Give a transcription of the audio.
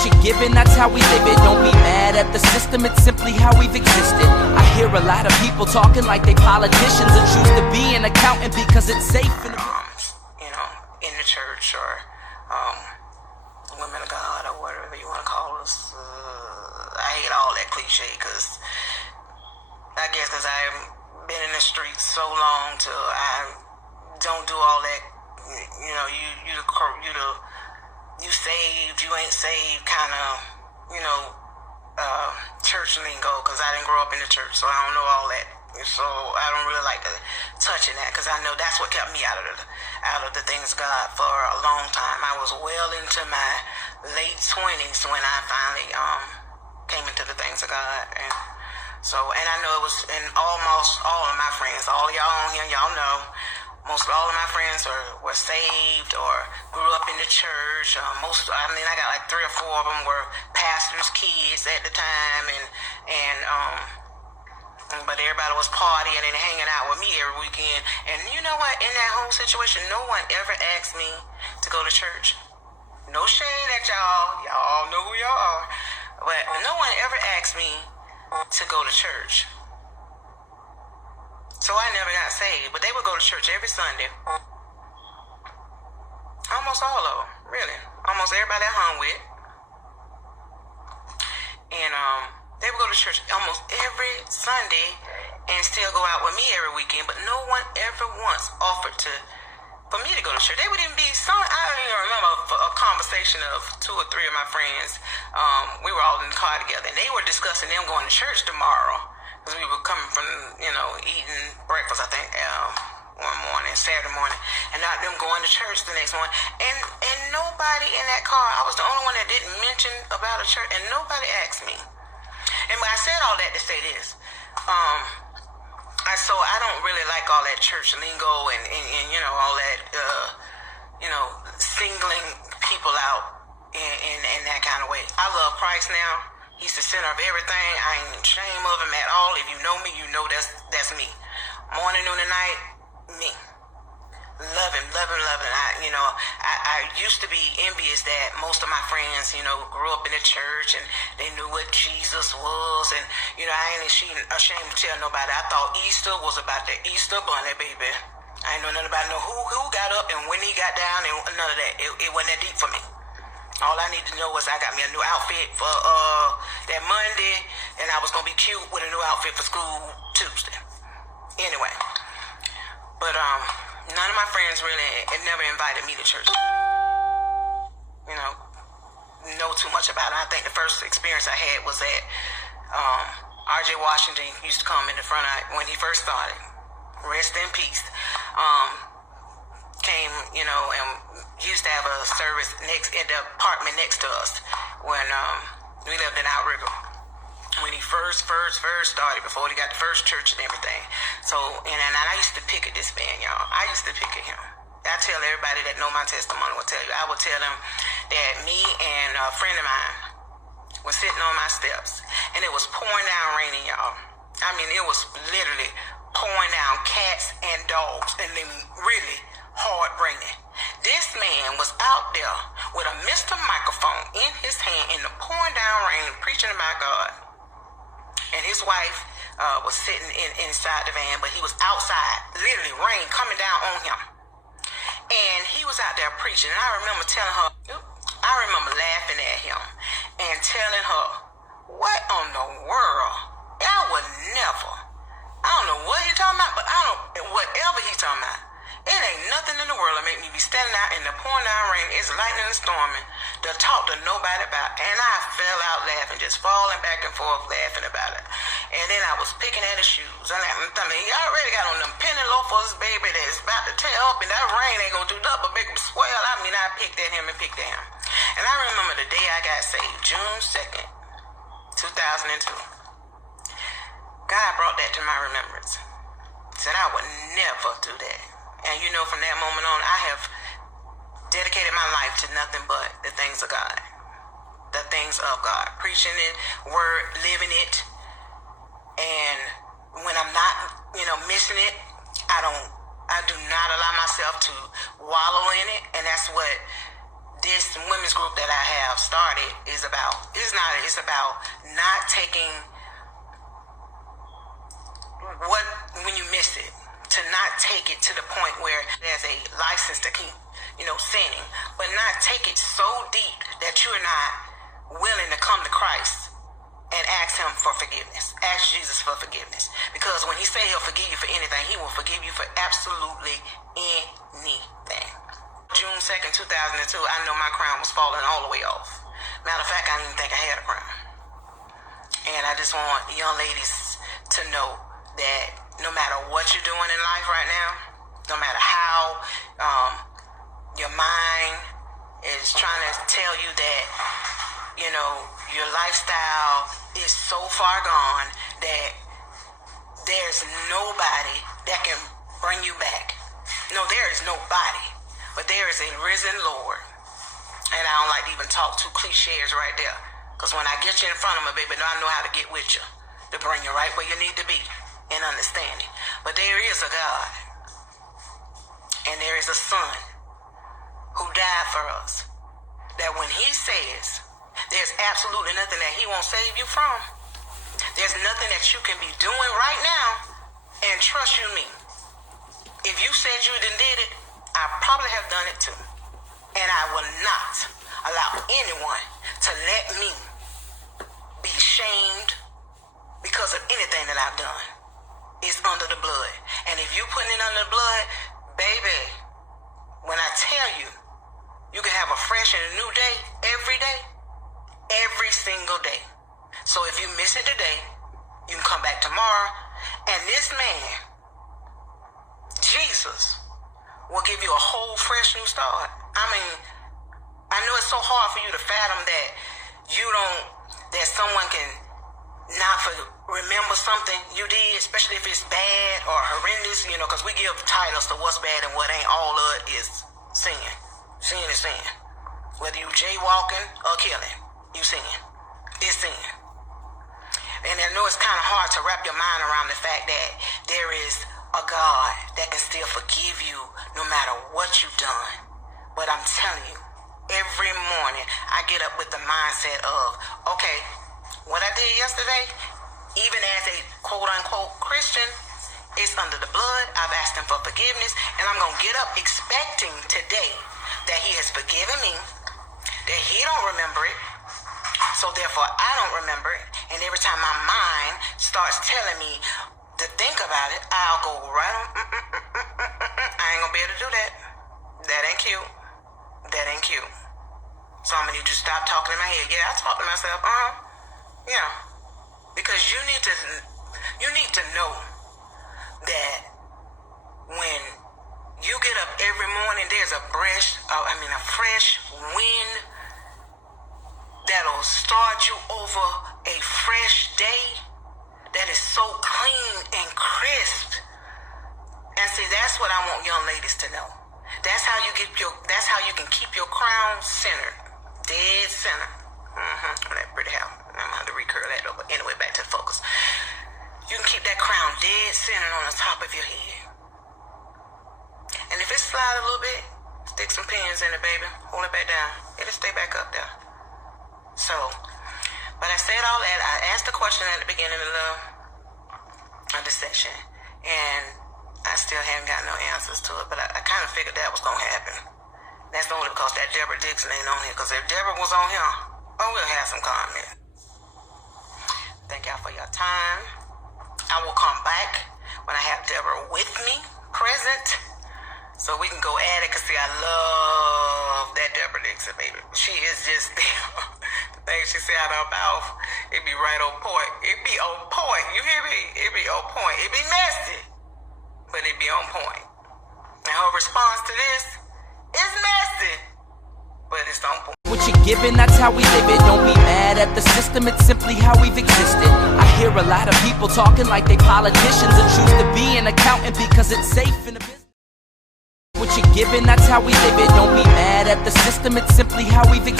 what you're given, that's how we live it. Don't be mad at the system, it's simply how we've existed. I hear a lot of people talking like they politicians and choose to be an accountant because it's safe in in the church or women of God or whatever you want to call us. I hate all that cliche because I guess because I've been in the streets so long till I don't do all that. You saved, you ain't saved kind of, church lingo, because I didn't grow up in the church, so I don't know all that. So I don't really like to touch in that, because I know that's what kept me out of the things of God for a long time. I was well into my late 20s when I finally came into the things of God, and I know it was in almost all of my friends, all of y'all on here, y'all know. Most of all of my friends were saved or grew up in the church. I got like 3 or 4 of them were pastors' kids at the time, but everybody was partying and hanging out with me every weekend. And you know what? In that whole situation, no one ever asked me to go to church. No shade at y'all. Y'all know who y'all are. But no one ever asked me to go to church. So I never got saved, but they would go to church every Sunday. Almost all of them, really. Almost everybody I hung with. And they would go to church almost every Sunday and still go out with me every weekend, but no one ever once offered for me to go to church. They would even be I don't even remember a conversation of 2 or 3 of my friends. We were all in the car together, and they were discussing them going to church tomorrow. Because we were coming from, eating breakfast, I think, one morning, Saturday morning, and not them going to church the next morning. And nobody in that car, I was the only one that didn't mention about a church, and nobody asked me. And I said all that to say this. So I don't really like all that church lingo and all that, singling people out in that kind of way. I love Christ now. He's the center of everything. I ain't ashamed of him at all. If you know me, you know that's me. Morning, noon, and night, me. Love him. I used to be envious that most of my friends, grew up in the church and they knew what Jesus was. And, I ain't ashamed to tell nobody. I thought Easter was about the Easter bunny, baby. I ain't know nothing about who got up and when he got down and none of that. It wasn't that deep for me. All I need to know was I got me a new outfit for that Monday, and I was going to be cute with a new outfit for school Tuesday. Anyway, but none of my friends really never invited me to church. Know too much about it. I think the first experience I had was at R.J. Washington used to come in the front when he first started. Rest in peace. Came, and he used to have a service in the apartment next to us when we lived in Outrigger. When he first started, before he got the first church and everything. So, and I used to pick at this man, y'all. I used to pick at him. I tell everybody that know my testimony will tell you. I will tell them that me and a friend of mine was sitting on my steps, and it was pouring down raining, y'all. I mean, it was literally pouring down cats and dogs, and then really hard raining. This man was out there with a Mr. Microphone in his hand in the pouring down rain preaching about God. And his wife was sitting inside the van, but he was outside, literally rain coming down on him. And he was out there preaching. And I remember laughing at him and telling her, what on the world? I would never. I don't know what he's talking about, but whatever he's talking about. It ain't nothing in the world that make me be standing out in the pouring down rain, it's lightning and storming, to talk to nobody about. And I fell out laughing, just falling back and forth laughing about it. And then I was picking at his shoes. I'm thinking, y'all already got on them penny loafers, baby, that's about to tear up, and that rain ain't gonna do nothing but make them swell. I picked at him. And I remember the day I got saved, June 2nd, 2002. God brought that to my remembrance. Said I would never do that. And from that moment on, I have dedicated my life to nothing but the things of God. The things of God. Preaching it, word, living it. And when I'm not, missing it, I do not allow myself to wallow in it. And that's what this women's group that I have started is about. It's about not taking when you miss it, to not take it to the point where there's a license to keep, sinning, but not take it so deep that you're not willing to come to Christ and ask him for forgiveness. Ask Jesus for forgiveness. Because when he say he'll forgive you for anything, he will forgive you for absolutely anything. June 2nd, 2002, I know my crown was falling all the way off. Matter of fact, I didn't even think I had a crown. And I just want young ladies to know that no matter what you're doing in life right now, no matter how your mind is trying to tell you that, your lifestyle is so far gone that there's nobody that can bring you back. No, there is nobody. But there is a risen Lord. And I don't like to even talk too cliches right there. Because when I get you in front of me, baby, I know how to get with you. To bring you right where you need to be in understanding. But there is a God. And there is a Son who died for us. That when he says, there's absolutely nothing that he won't save you from. There's nothing that you can be doing right now and trust you me. If you said you did it, I probably have done it too. And I will not allow anyone to let me be shamed because of anything that I've done. It's under the blood. And if you putting it under the blood, baby, when I tell you, you can have a fresh and a new day every day. Every single day. So if you miss it today, you can come back tomorrow. And this man, Jesus, will give you a whole fresh new start. I mean, I know it's so hard for you to fathom that that someone can not remember something you did, especially if it's bad or horrendous, because we give titles to what's bad and what ain't. All of it is sin. Sin is sin. Whether you jaywalking or killing, you sin. It's sin. And I know it's kind of hard to wrap your mind around the fact that there is a God that can still forgive you no matter what you've done. But I'm telling you, every morning I get up with the mindset of, okay, what I did yesterday, even as a quote-unquote Christian, it's under the blood. I've asked him for forgiveness, and I'm going to get up expecting today that he has forgiven me, that he don't remember it, so therefore I don't remember it. And every time my mind starts telling me to think about it, I'll go right on, I ain't gonna be able to do that. That ain't cute. That ain't cute. So I'm gonna need you to stop talking in my head. Yeah, I talk to myself. Yeah. Because you need to know that when you get up every morning, there's a fresh wind that'll start you over a fresh day that is so clean and crisp. And see, that's what I want young ladies to know. That's how you can keep your crown centered, dead center. That pretty how I'm gonna have to recurl that over. Anyway, back to the focus. You can keep that crown dead centered on the top of your head. And if it slide a little bit, stick some pins in it, baby. Hold it back down. It'll stay back up there. So, but I said all that. I asked the question at the beginning of the session, and I still haven't got no answers to it, but I kind of figured that was going to happen. That's only because that Deborah Dixon ain't on here, because if Deborah was on here, we'll have some comment. Thank y'all for your time. I will come back when I have Deborah with me, present, so we can go at it, because see, I love that Deborah Dixon, baby. She is just there. The things she say out of her mouth, it be right on point. It be on point. You hear me? It be on point. It be messy, but it be on point. And her response to this is messy, but it's on point. What you're given, that's how we live it. Don't be mad at the system, it's simply how we've existed. I hear a lot of people talking like they politicians and choose to be an accountant because it's safe in the business. What you're given, that's how we live it. Don't be mad at the system, it's simply how we've existed.